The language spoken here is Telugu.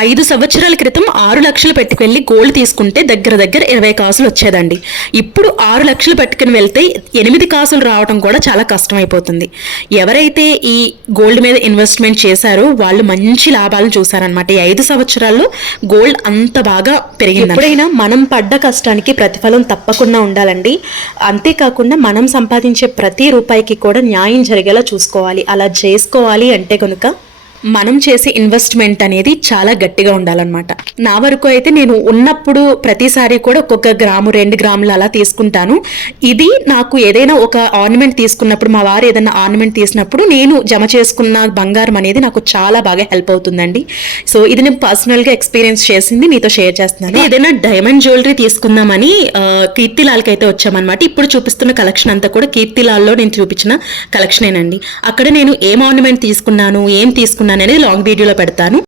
5 సంవత్సరాల క్రితం 6 లక్షలు పెట్టుకెళ్ళి గోల్డ్ తీసుకుంటే దగ్గర దగ్గర 20 కాసులు వచ్చేదండి. ఇప్పుడు 6 లక్షలు పెట్టుకుని వెళ్తే 8 కాసులు రావడం కూడా చాలా కష్టమైపోతుంది. ఎవరైతే ఈ గోల్డ్ మీద ఇన్వెస్ట్మెంట్ చేశారో వాళ్ళు మంచి లాభాలను చూసారనమాట. ఈ 5 సంవత్సరాల్లో గోల్డ్ అంత బాగా పెరిగింది. ఎప్పుడైనా మనం పడ్డ కష్టానికి ప్రతిఫలం తప్పకుండా ఉండాలండి. అంతేకాకుండా మనం సంపాదించే ప్రతి రూపాయికి కూడా న్యాయం జరిగేలా చూసుకోవాలి. అలా చేసుకోవాలి అంటే కనుక మనం చేసే ఇన్వెస్ట్మెంట్ అనేది చాలా గట్టిగా ఉండాలన్నమాట. నా వరకు అయితే నేను ఉన్నప్పుడు ప్రతిసారి కూడా ఒక్కొక్క గ్రాము 2 గ్రాములు అలా తీసుకుంటాను. ఇది నాకు ఏదైనా ఒక ఆర్నమెంట్ తీసుకున్నప్పుడు, మా వారు ఏదైనా ఆర్నమెంట్ తీసినప్పుడు నేను జమ చేసుకున్న బంగారం అనేది నాకు చాలా బాగా హెల్ప్ అవుతుందండి. సో ఇది నేను పర్సనల్గా ఎక్స్పీరియన్స్ చేసింది మీతో షేర్ చేస్తున్నాను. ఏదైనా డైమండ్ జ్యువెలరీ తీసుకుందామని కీర్తిలాల్కి అయితే వచ్చామన్నమాట. ఇప్పుడు చూపిస్తున్న కలెక్షన్ అంతా కూడా కీర్తిలాల్లో నేను చూపించిన కలెక్షనేనండి. అక్కడ నేను ఏం ఆర్నమెంట్ తీసుకున్నాను, ఏం తీసుకున్నాను అనేది లాంగ్ వీడియోలో పెడతాను.